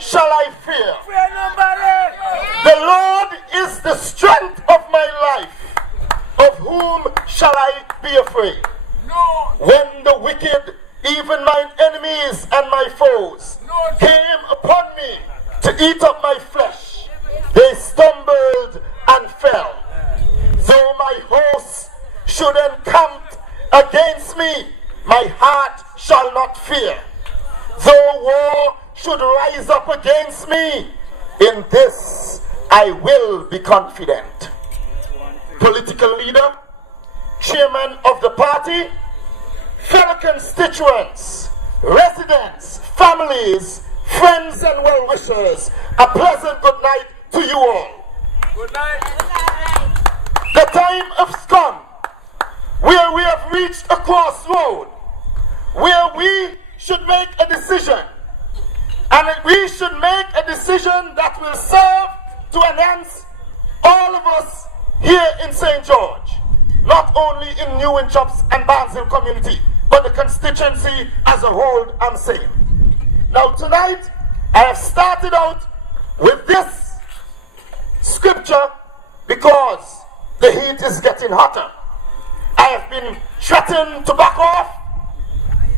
shall I fear? The Lord is the strength of my life. Of whom shall I be afraid? When the wicked, even mine enemies and my foes, came upon me to eat up my flesh, they stumbled and fell. Though my hosts should encamp against me, my heart shall not fear. Though war should rise up against me, in this I will be confident. Political leader, chairman of the party, fellow constituents, residents, families, friends and well-wishers, a pleasant good night to you all. Good night. The time has come where we have reached a crossroad, where we should make a decision. And we should make a decision that will serve to enhance all of us here in St. George, not only in New Winthorpes and Barnsley community, but the constituency as a whole, I'm saying. Now tonight, I have started out with this scripture because the heat is getting hotter. I have been threatened to back off.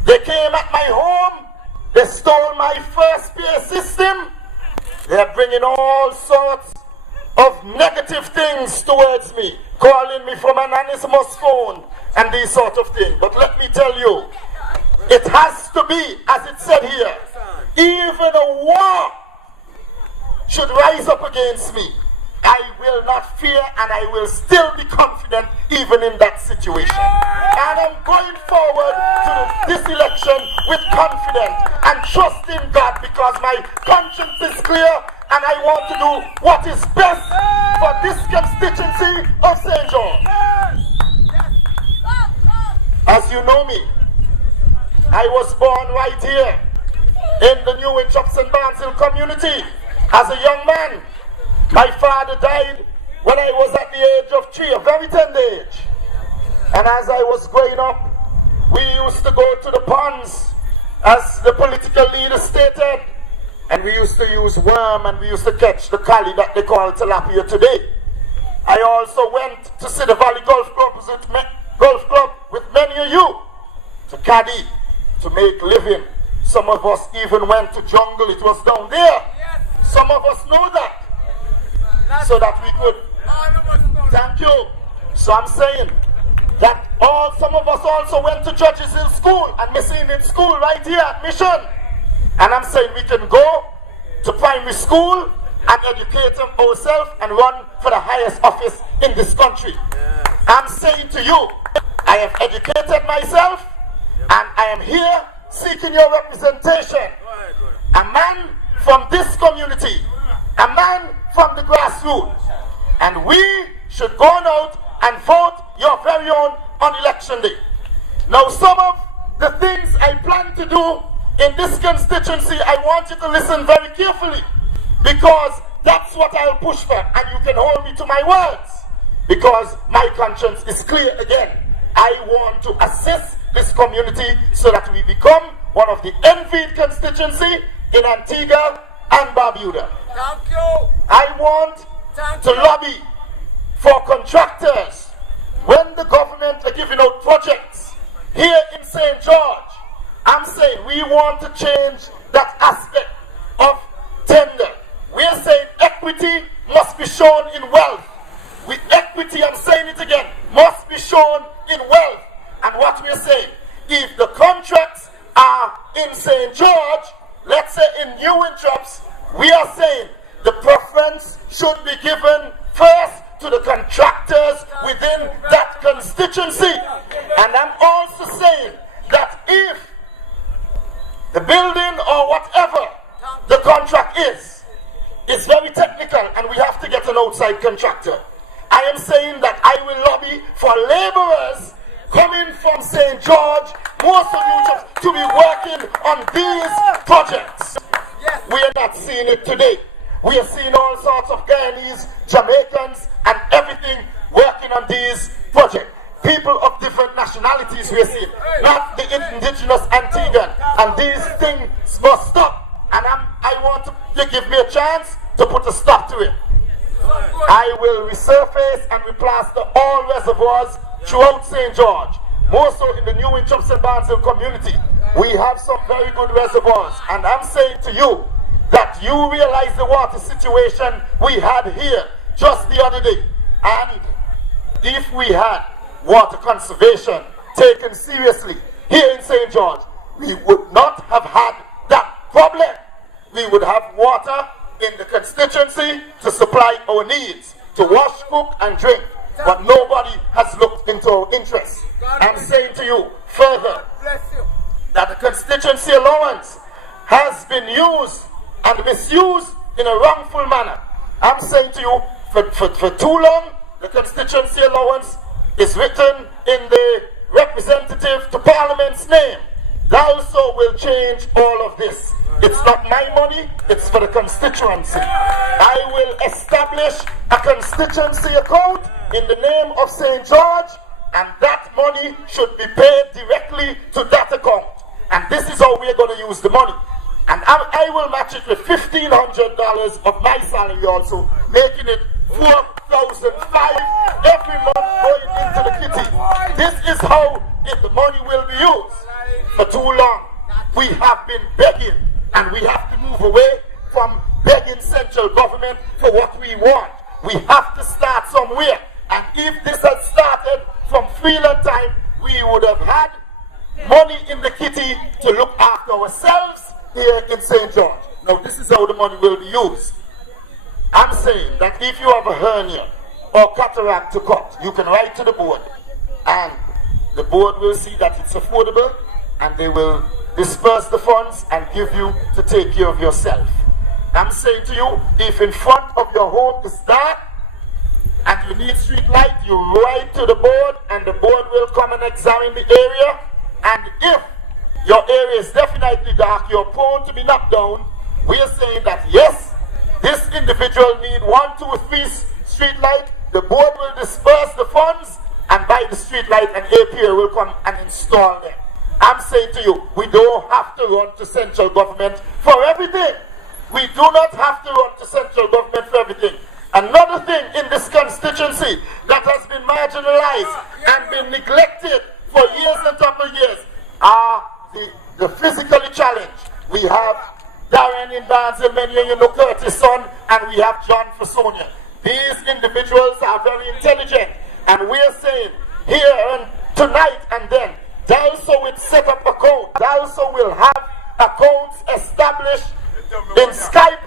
They came at my home. They stole my first PA system. They are bringing all sorts of negative things towards me, calling me from an anonymous phone and these sort of things. But let me tell you, it has to be, as it said here, even a war should rise up against me. I will not fear and I will still be confident even in that situation. And I'm going forward to this election with confidence and trust in God because my conscience is clear and I want to do what is best for this constituency of St. George. As you know me, I was born right here in the New Winthorpes and Barnsley community as a young man. My father died when I was at the age of 3, a very tender age. And as I was growing up, we used to go to the ponds, as the political leader stated, and we used to use worm and we used to catch the collie that they call tilapia today. I also went to see the Valley Golf Club with many of you to caddy, to make living. Some of us even went to jungle, it was down there. Some of us know that. So that we could, thank you. So I'm saying that some of us also went to Judges Hill School and missing in school right here at Mission. And I'm saying we can go to primary school and educate ourselves and run for the highest office in this country. I'm saying to you, I have educated myself and I am here seeking your representation. A man from this community, a man from the grassroots, and we should go out and vote your very own on election day. Now, some of the things I plan to do in this constituency, I want you to listen very carefully, because that's what I'll push for, and you can hold me to my words, because my conscience is clear again. I want to assist this community so that we become one of the envied constituency in Antigua and Barbuda. Thank you. I want to lobby for contractors when the government are giving out projects here in St. George. I'm saying we want to change that aspect of tender. We are saying equity must be shown in wealth. With equity, I'm saying it again, must be shown in wealth. And what we are saying, if the contracts are in St. George, let's say in New Winthorpes, we are saying the preference should be given first to the contractors within that constituency. And I'm also saying that if the building or whatever the contract is very technical and we have to get an outside contractor, I am saying that I will lobby for laborers coming from St. George, more solutions, to be working on these projects. We are not seeing it today. We are seeing all sorts of Guyanese, Jamaicans, and everything working on these projects. People of different nationalities we are seeing, not the indigenous Antiguan. And these things must stop. And I want to you give me a chance to put a stop to it. I will resurface and replaster all reservoirs throughout St. George. More so in the new Winthorpes and Barnsley community. We have some very good reservoirs. And I'm saying to you that you realize the water situation we had here just the other day. And if we had water conservation taken seriously here in St. George, we would not have had that problem. We would have water in the constituency to supply our needs, to wash, cook, and drink. But nobody has looked into our interests. I'm saying to you further that the constituency allowance has been used and misused in a wrongful manner. I'm saying to you, for too long, the constituency allowance is written in the representative to Parliament's name. Dalso will change all of this. It's not my money, it's for the constituency. I will establish a constituency account in the name of St. George, and that money should be paid directly to that account. And this is how we're going to use the money. And I will match it with $1,500 of my salary also, making it $4,500 every month going into the kitty. This is how the money will be used. For too long, we have been begging, and we have to move away from begging central government for what we want. We have to start somewhere. And if this had started from Freeland time, we would have had money in the kitty to look after ourselves here in St. George. Now, this is how the money will be used. I'm saying that if you have a hernia or cataract to cut, you can write to the board, and the board will see that it's affordable, and they will disperse the funds and give you to take care of yourself. I'm saying to you, if in front of your home is dark and you need street light, you write to the board, and the board will come and examine the area. And if your area is definitely dark, you're prone to be knocked down, we are saying that yes, this individual need 1, 2, 3 street light. The board will disperse the funds and buy the street light, and APA will come and install them. I'm saying to you, we don't have to run to central government for everything. We do not have to run to central government for everything. Another thing in this constituency that has been marginalized and been neglected for years and top of years are the physically challenged. We have Darren in Barnsley, you know Curtis' son, and we have John Fasonia. These individuals are very intelligent, and we're saying here and tonight and then, Dalso will set up account. Dalso will have accounts established in Skype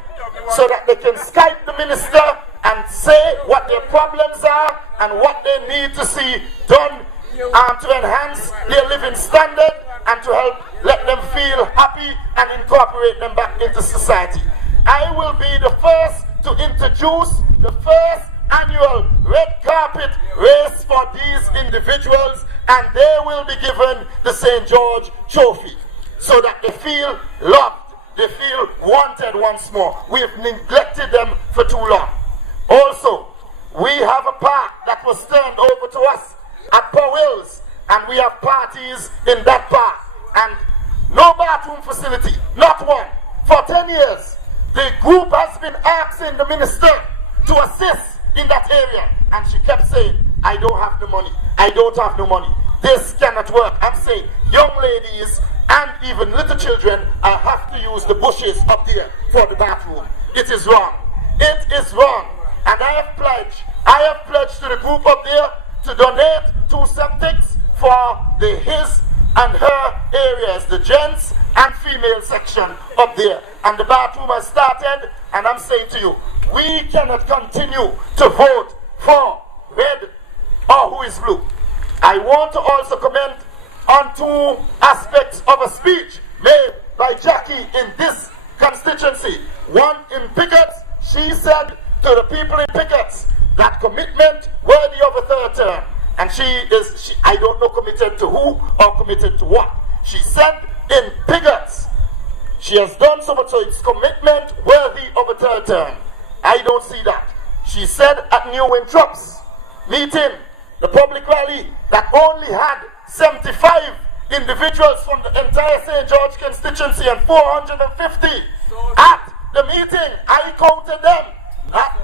so that they can Skype the minister and say what their problems are and what they need to see done to enhance their living standard and to help let them feel happy and incorporate them back into society. I will be the first to introduce the first annual red carpet race for these individuals, and they will be given the St. George trophy so that they feel loved, they feel wanted once more. We have neglected them for too long. Also, we have a park that was turned over to us at Powell's, and we have parties in that park, and no bathroom facility, not one. For 10 years, the group has been asking the minister to assist in that area, and she kept saying, I don't have the money, I don't have no money, this cannot work. I'm saying, young ladies and even little children have to use the bushes up there for the bathroom. It is wrong. It is wrong. And I have pledged to the group up there to donate 2 septics for the his and her areas, the gents and female section up there. And the bathroom has started, and I'm saying to you, we cannot continue to vote for red or who is blue. I want to also comment on 2 aspects of a speech made by Jackie in this constituency. One in Pickets, she said to the people in Pickets that commitment worthy of a third term. And I don't know committed to who or committed to what. She said in Pickets, she has done so much, so it's commitment worthy of a third term. I don't see that. She said at New Winthorpes meeting, the public rally, that only had 75 individuals from the entire St. George constituency and 450 at the meeting, I counted them.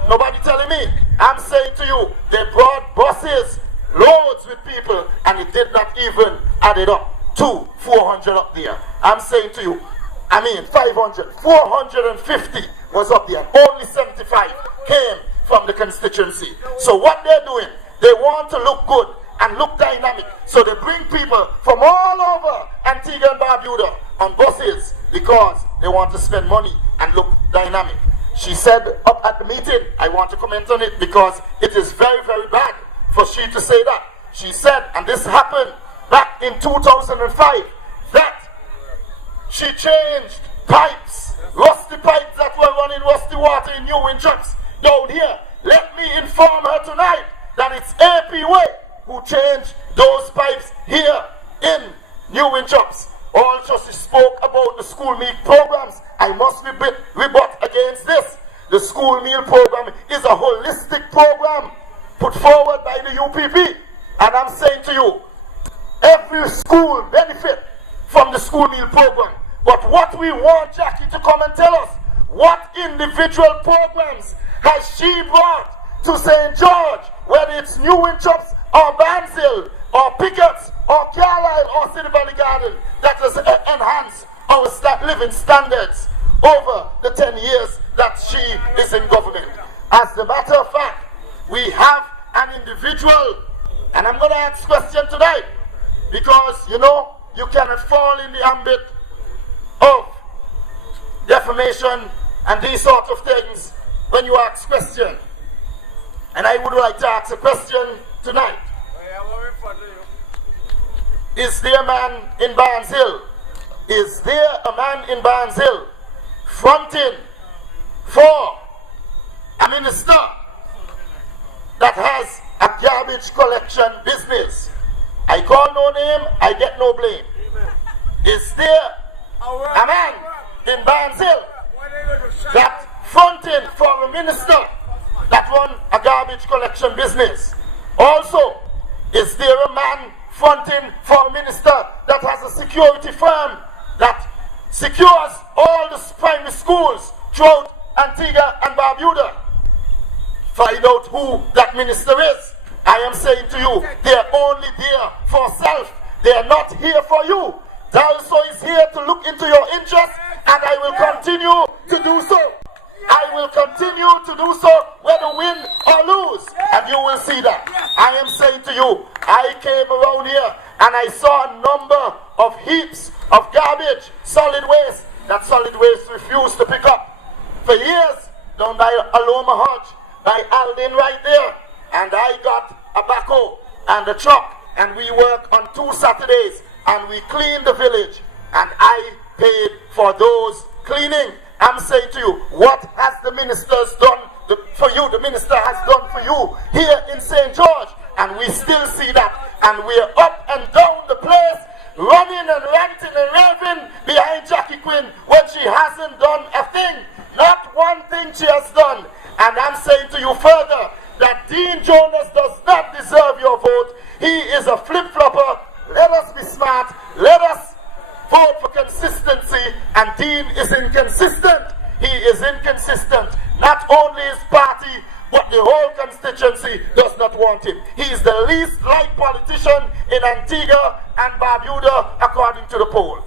Nobody telling me. I'm saying to you, they brought buses, loads with people, and it did not even add it up to 400 up there. I'm saying to you, 500, 450 was up there. Only 75 came from the constituency. So what they're doing, they want to look good and look dynamic. So they bring people from all over Antigua and Barbuda on buses because they want to spend money and look dynamic. She said up at the meeting, I want to comment on it because it is very, very bad for she to say that. She said, and this happened back in 2005, that she changed pipes, rusty pipes that were running rusty water in New Winthorpes down here. Let me inform her tonight that it's AP Way who changed those pipes here in New Winthorpes. Also, she spoke about the school meal programs. I must rebut against this. The school meal program is a holistic program put forward by the UPP. And I'm saying to you, every school benefit from the school meal program. But what we want Jackie to come and tell us, what individual programs has she brought to St. George, whether it's New Winthorpes or Barnsley or Pickett's or Carlisle or City Valley Garden, that has enhanced our living standards over the 10 years that she is in government. As a matter of fact, we have an individual, and I'm going to ask a question tonight, because, you know, you cannot fall in the ambit of defamation and these sort of things when you ask question. And I would like to ask a question tonight. Is there a man in Barnes Hill? Is there a man in Barnes Hill fronting for a minister that has a garbage collection business? I call no name, I get no blame. Is there a man in Barnes Hill that fronting for a minister that run a garbage collection business? Also, is there a man fronting for a minister that has a security firm that secures all the primary schools throughout Antigua and Barbuda? Find out who that minister is. I am saying to you, they are only there for self. They are not here for you. Dalso is here to look into your interests, and I will continue to do so. I will continue to do so whether win or lose, and you will see that. I am saying to you, I came around here and I saw a number of heaps of garbage, solid waste, that solid waste refused to pick up. For years, down by Aloma Hodge, by Alden right there, and I got a backhoe and a truck, and we work on 2 Saturdays, and we clean the village, and I paid for those cleaning. I'm saying to you, what has the ministers done for you? The minister has done for you here in St. George, and we still see that, and we're up and down the place, running and ranting and raving behind Jackie Quinn when she hasn't done a thing. Not one thing she has done. And I'm saying to you further that Dean Jonas does not deserve your vote. He is a flip-flopper. Let us be smart. Let us vote for consistency, and Dean is inconsistent. He is inconsistent. Not only his party, but the whole constituency does not want him. He is the least liked politician in Antigua and Barbuda according to the poll.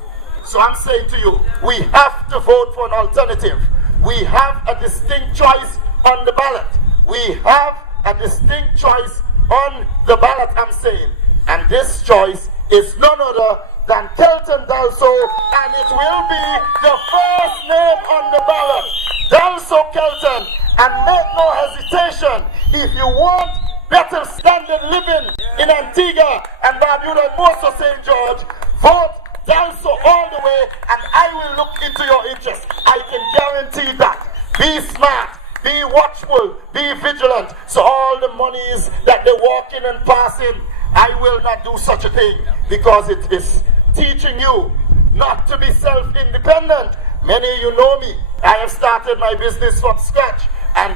So I'm saying to you, we have to vote for an alternative. We have a distinct choice on the ballot. We have a distinct choice on the ballot, I'm saying. And this choice is none other than Kelton Dalso, and it will be the first name on the ballot. Dalso Kelton, and make no hesitation, if you want better standard living in Antigua and Barbuda and most of St. George, vote Dalso all the way, and I will look into your interests. I can guarantee that. Be smart, be watchful, be vigilant, so all the monies that they walk in and pass in, I will not do such a thing, because it is teaching you not to be self-independent. Many of you know me. I have started my business from scratch, and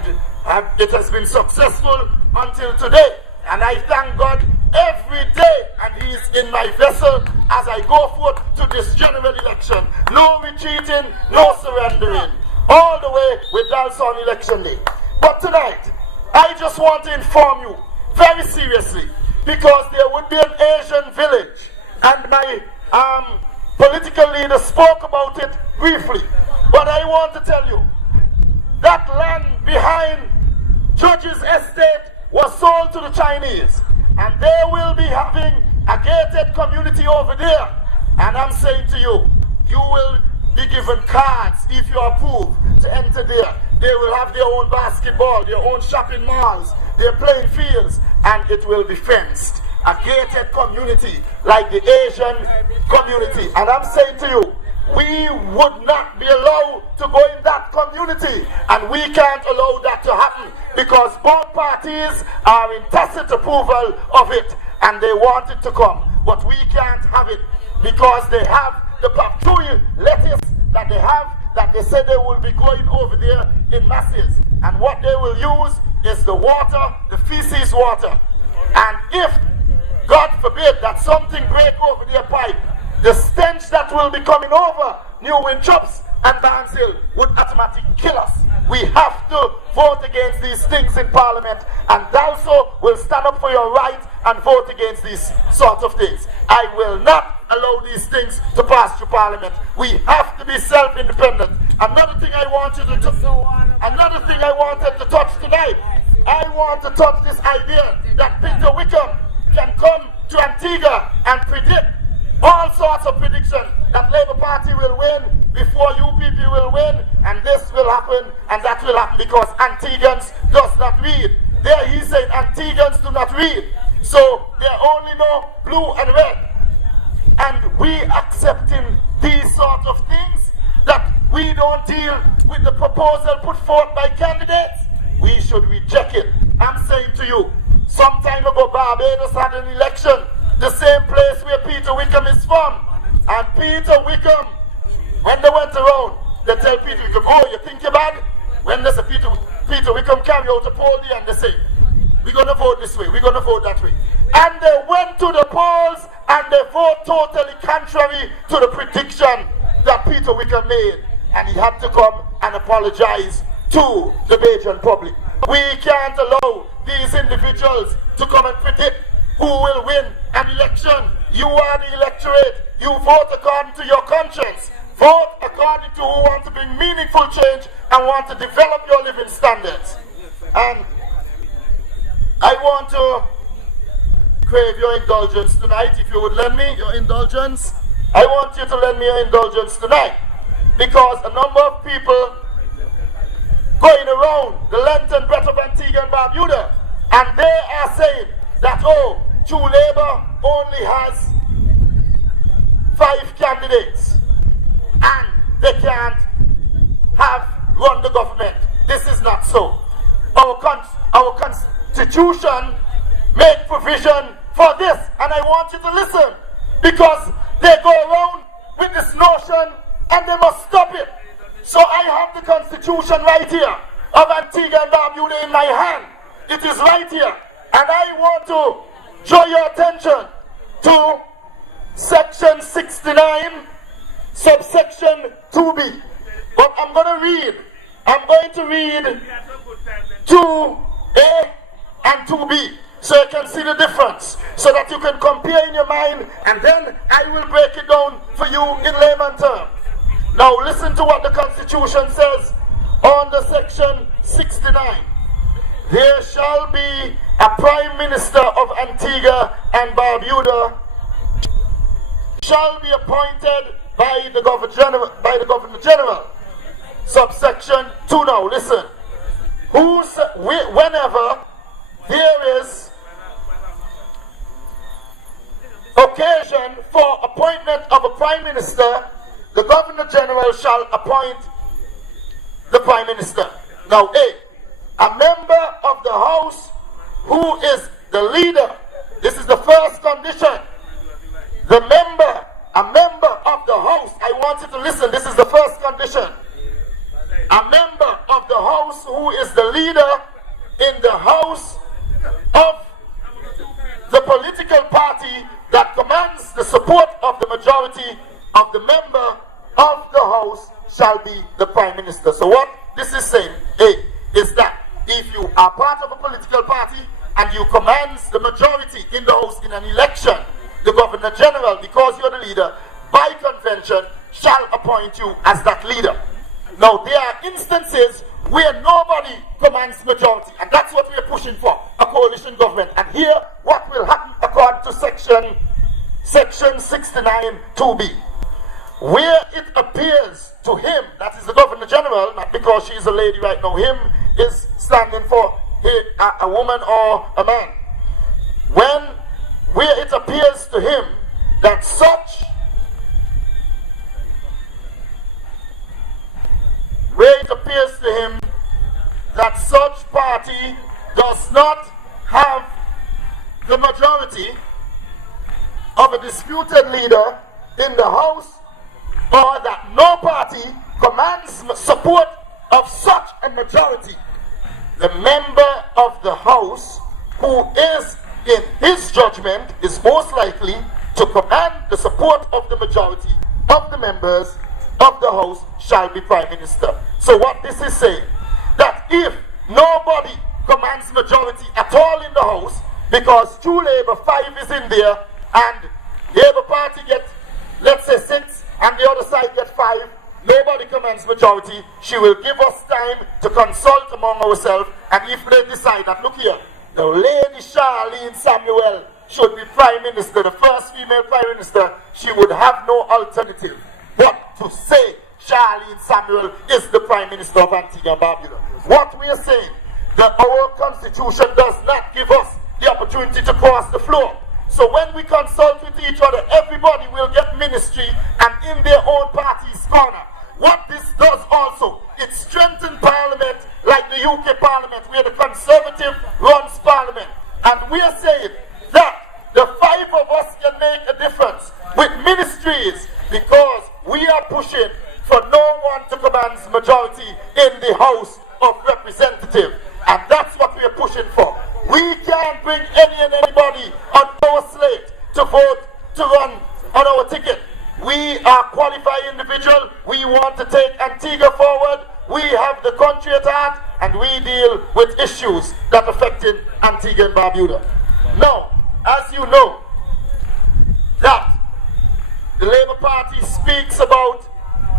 it has been successful until today. And I thank God every day, and He is in my vessel as I go forth to this general election. No retreating, no surrendering. all the way with Dalso on election day. But tonight, I just want to inform you very seriously, because there would be an Asian village, and my political leader spoke about it briefly. But I want to tell you, that land behind Judge's estate was sold to the Chinese, and they will be having a gated community over there. And I'm saying to you, you will be given cards if you approve to enter there. They will have their own basketball, their own shopping malls, their playing fields, and it will be fenced. A gated community like the Asian community. And I'm saying to you, we would not be allowed to go in that community, and we can't allow that to happen, because both parties are in tacit approval of it and they want it to come. But we can't have it because they have the patchouli lettuce that they have, that they say they will be going over there in masses, and what they will use is the water, the feces water. And if, God forbid, that something break over their pipe, the stench that will be coming over New Winthorpes and Barnsley would automatically kill us. We have to vote against these things in Parliament, and Dalso will stand up for your right and vote against these sort of things. I will not allow these things to pass through Parliament. We have to be self-independent. Another thing I wanted to touch tonight, I want to touch this idea that Peter Wickham can come to Antigua and predict all sorts of prediction that Labour Party will win before UPP will win, and this will happen and that will happen, because Antiguans does not read. There he said Antiguans do not read, so they only know blue and red. And we accepting these sort of things, that we don't deal with the proposal put forth by candidates, we should reject it. I'm saying to you, some time ago Barbados had an election, the same place where Peter Wickham is from. And Peter Wickham, when they went around, they tell Peter Wickham, oh, you think you're bad? When they say Peter Wickham carry out a poll there, and they say, we're going to vote this way, we're going to vote that way. And they went to the polls and they vote totally contrary to the prediction that Peter Wickham made. And he had to come and apologize to the Bajan public. We can't allow these individuals to come and predict who will win an election. You are the electorate. You vote according to your conscience. Vote according to who want to bring meaningful change and want to develop your living standards. And I want to crave your indulgence tonight. If you would lend me your indulgence, I want you to lend me your indulgence tonight, because a number of people going around the length and breadth of Antigua and Barbuda, and they are saying that, oh, True Labour only has 5 candidates and they can't run the government. This is not so. Our constitution made provision for this, and I want you to listen, because they go around with this notion and they must stop it. So I have the constitution right here of Antigua and Barbuda in my hand. It is right here, and I want to draw your attention to section 69, subsection 2b. But I'm going to read 2a and 2b, so you can see the difference, so that you can compare in your mind, and then I will break it down for you in layman terms. Now listen to what the Constitution says under section 69. There shall be a Prime Minister of Antigua and Barbuda, shall be appointed by the Governor General. Subsection 2 now, listen. Whenever there is occasion for appointment of a Prime Minister, the Governor General shall appoint the Prime Minister. Now, a member of the House who is the leader, this is the first condition. A member of the House, I want you to listen, this is the first condition. A member of the House who is the leader in the House of the political party that commands the support of the majority of the member of the House shall be the Prime Minister. So what this is saying, A, is that if you are part of a political party and you command the majority in the House in an election, the Governor General, because you're the leader, by convention, shall appoint you as that leader. Now, there are instances where nobody commands majority, and that's what we're pushing for, a coalition government. And here, what will happen according to section 69 2B, where it appears to him, that is the Governor General, not because she's a lady right now, him is standing for a woman or a man. Where it appears to him that such party does not have the majority of a disputed leader in the House, or that no party commands support of such a majority, the member of the House who is, in his judgment, is most likely to command the support of the majority of the members of the House shall be Prime Minister. So what this is saying, that if nobody commands majority at all in the House, because through Labour 5 is in there, and Labour Party get, let's say 6, and the other side get 5, nobody commands majority, she will give us time to consult among ourselves, and if they decide that, look here, the Lady Charlene Samuel should be Prime Minister, the first female Prime Minister, she would have no alternative but to say Charlene Samuel is the Prime Minister of Antigua and Barbuda. What we are saying, that our Constitution does not give us the opportunity to cross the floor. So when we consult with each other, everybody will get ministry and in their own party's corner. What this does also, it strengthens Parliament like the UK Parliament, where the Conservative runs Parliament. And we are saying that the 5 of us can make a difference with ministries, because we are pushing for no one to command majority in the House of Representatives. And that's what we are pushing for. We can't bring any and anybody on our slate to vote, to run on our ticket. We are qualified individuals. We want to take Antigua forward. We have the country at heart, and we deal with issues that affecting Antigua and Barbuda. Now, as you know, that the Labour Party speaks about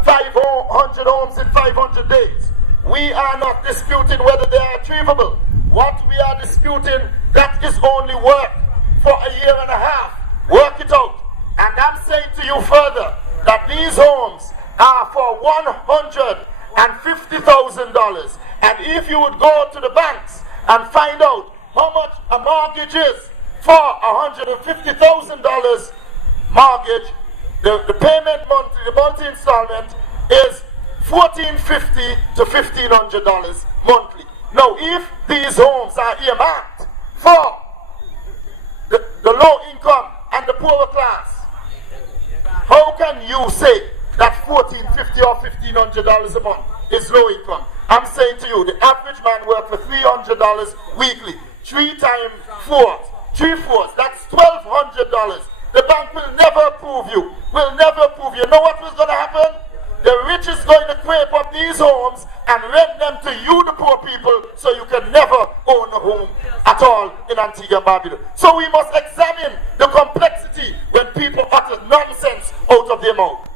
500 homes in 500 days. We are not disputing whether they are achievable. What we are disputing, that is only work for a year and a half. Work it out. And I'm saying to you further that these homes are for $150,000. And if you would go to the banks and find out how much a mortgage is for $150,000 mortgage, the payment monthly, the monthly installment is $1,450 to $1,500 monthly. Now, if these homes are earmarked for the low income and the poorer class, how can you say that $1,450 or $1,500 a month is low income? I'm saying to you, the average man works for $300 weekly. 3 times 4, 3/4, that's $1,200. The bank will never approve you. Will never approve you. You know what was going to happen? The rich is going to creep up these homes and rent them to you, the poor people, so you can never own a home at all in Antigua and Barbuda. So we must examine the complexity when people utter nonsense out of their mouth.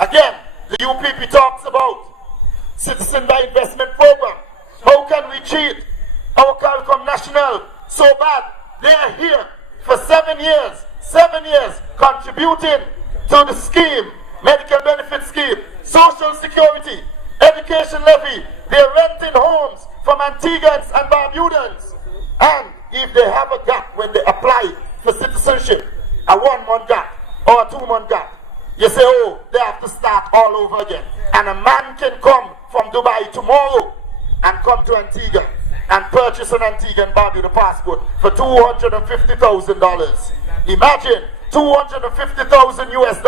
Again, the UPP talks about Citizen by Investment Program. How can we cheat our CARICOM National so bad? They are here for 7 years, contributing to the scheme, medical benefit scheme, social security, education levy. They're renting homes from Antiguans and Barbudans. And if they have a gap when they apply for citizenship, a 1-month gap or a 2-month gap, you say, oh, they have to start all over again. And a man can come from Dubai tomorrow and come to Antigua and purchase an Antigua and Barbuda passport for $250,000. Imagine $250,000 US.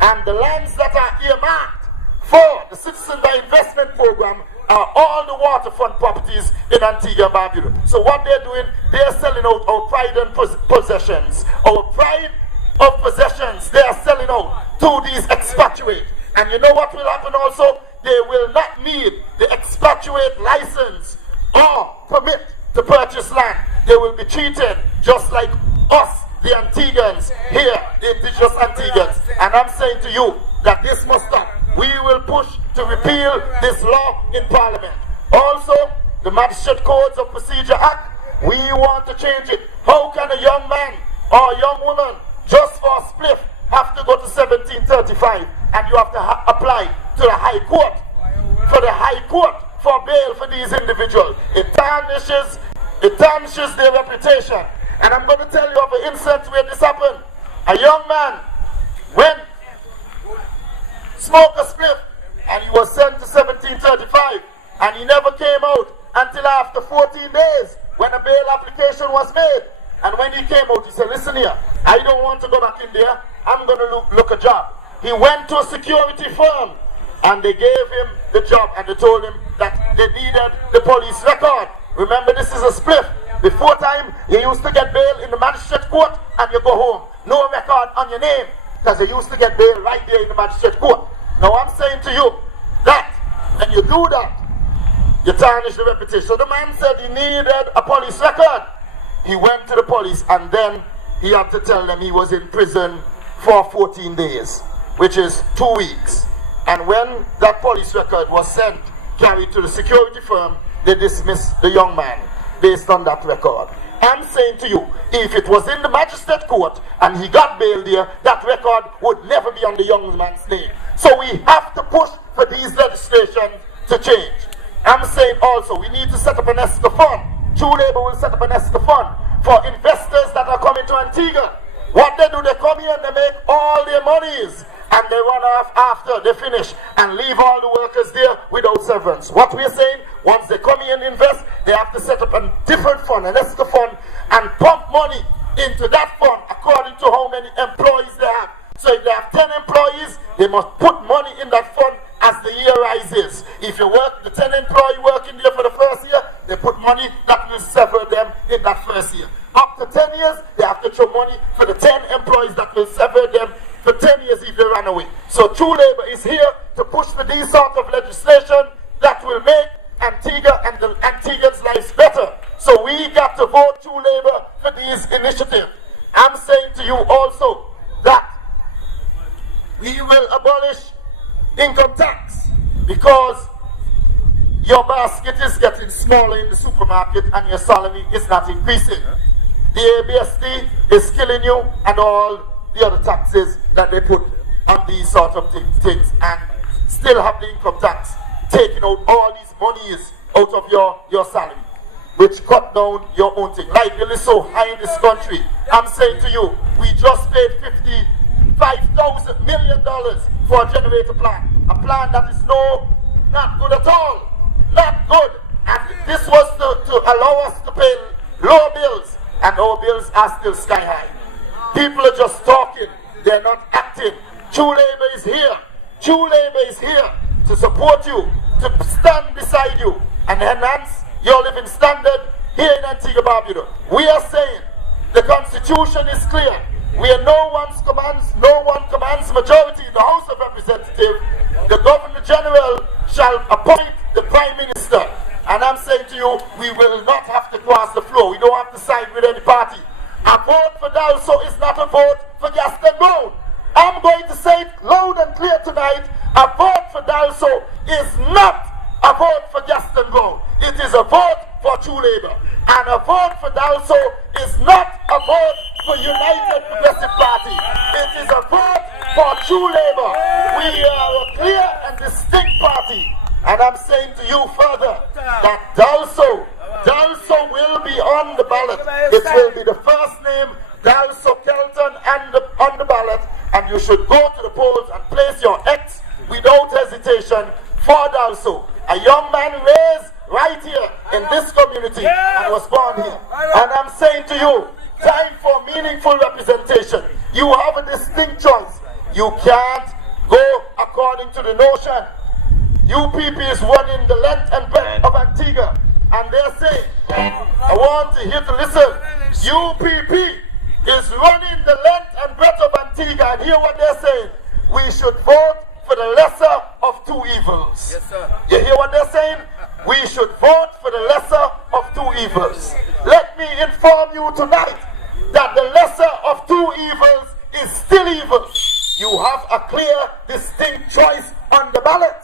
And the lands that are earmarked for the Citizen by Investment Program are all the waterfront properties in Antigua and Barbuda. So what they're doing, they're selling out our pride and possessions. Our pride of possessions, they are selling out to these expatriates. And you know what will happen also? They will not need the expatriate license or permit to purchase land. They will be treated just like us, the Antiguans here, the indigenous Antiguans. And I'm saying to you that this must stop. We will push to repeal this law in Parliament. Also, the Magistrate Codes of Procedure Act, we want to change it. How can a young man or a young woman just for a spliff have to go to 1735 and you have to apply to the High Court for bail for these individuals? It tarnishes their reputation. And I'm going to tell you of an instance where this happened. A young man went, smoked a spliff, and he was sent to 1735, and he never came out until after 14 days when a bail application was made. And when he came out, he said, listen here, I don't want to go back in there, I'm going to look a job. He went to a security firm, and they gave him the job, and they told him that they needed the police record. Remember, this is a spliff. Before time, you used to get bail in the magistrate court and you go home. No record on your name, because you used to get bail right there in the magistrate court. Now I'm saying to you that when you do that, you tarnish the reputation. So the man said he needed a police record. He went to the police and then he had to tell them he was in prison for 14 days, which is 2 weeks. And when that police record was carried to the security firm, they dismissed the young man based on that record. I'm saying to you, if it was in the magistrate court and he got bail there, that record would never be on the young man's name. So we have to push for these legislation to change. I'm saying also, we need to set up an ESCA fund. True Labour will set up an ESCA fund for investors that are coming to Antigua. What they do, they come here and they make all their monies and they run off after they finish and leave all the workers there without severance. What we're saying, once they come here and invest, they have to set up a different fund, an ESCA fund, and pump money into that fund according to how many employees they have. So if they have 10 employees, they must put money in that fund as the year rises. If you work, the 10 employee working there for the first year, they put money that will sever them in that first year. Up to 10 years, they have to throw money for the 10 employees that will sever them for 10 years if they run away. So True Labour is here to push for these sort of legislation that will make Antigua and the Antiguans' lives better. So we got to vote True Labour for these initiatives. I'm saying to you also that we will abolish income tax because your basket is getting smaller in the supermarket and your salary is not increasing. The ABSD is killing you and all the other taxes that they put on these sort of things, and still have the income tax taking out all these monies out of your salary, which cut down your own thing. Life bill is so high in this country. I'm saying to you, we just paid $55 million for a generator plant. A plant that is not good at all. Not good. And this was to allow us to pay low bills, and our bills are still sky high. People are just talking, they're not acting. True Labour is here. True Labour is here to support you, to stand beside you, and enhance your living standard here in Antigua Barbuda. We are saying the Constitution is clear. Where no one commands majority in the House of Representatives, the Governor General shall appoint the Prime Minister. And I'm saying to you, we will not have to cross the floor. We don't have to side with any party. A vote for Dalso is not a vote for Gaston Brown. I'm going to say it loud and clear tonight. A vote for Dalso is not a vote for Gaston Brown. It is a vote for True Labour. And a vote for Dalso is not a vote for United Progressive Party. It is a vote for True Labour. We are a clear and distinct party. And I'm saying to you further that Dalso will be on the ballot. It will be the first name, Dalso Kelton, on the ballot. And you should go to the polls and place your X without hesitation for Dalso. A young man raised right here in this community and was born here. And I'm saying to you, time for meaningful representation. You have a distinct choice. You can't go according to the notion. UPP is running the length and breadth of Antigua, and they're saying, I want you here to listen, UPP is running the length and breadth of Antigua, and hear what they're saying. We should vote for for the lesser of two evils. Yes, sir. You hear what they're saying? We should vote for the lesser of two evils. Let me inform you tonight that the lesser of two evils is still evil. You have a clear, distinct choice on the ballot.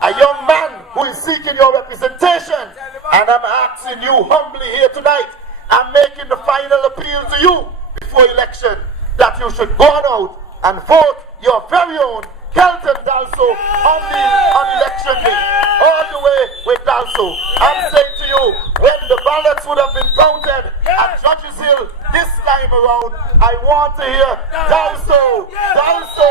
A young man who is seeking your representation, and I'm asking you humbly here tonight, I'm making the final appeal to you before election that you should go out and vote your very own Kelton Dalso on election day, all the way with Dalso. I'm saying to you, when the ballots would have been counted at Judges Hill this time around, I want to hear Dalso, Dalso,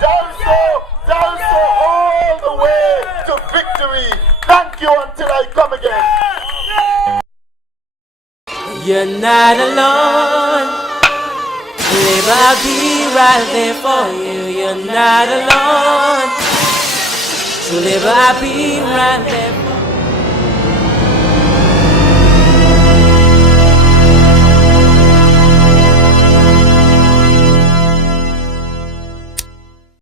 Dalso, Dalso all the way to victory. Thank you until I come again. You're not alone. Live, I'll be right there for you. You're not alone. So live, I'll be right there.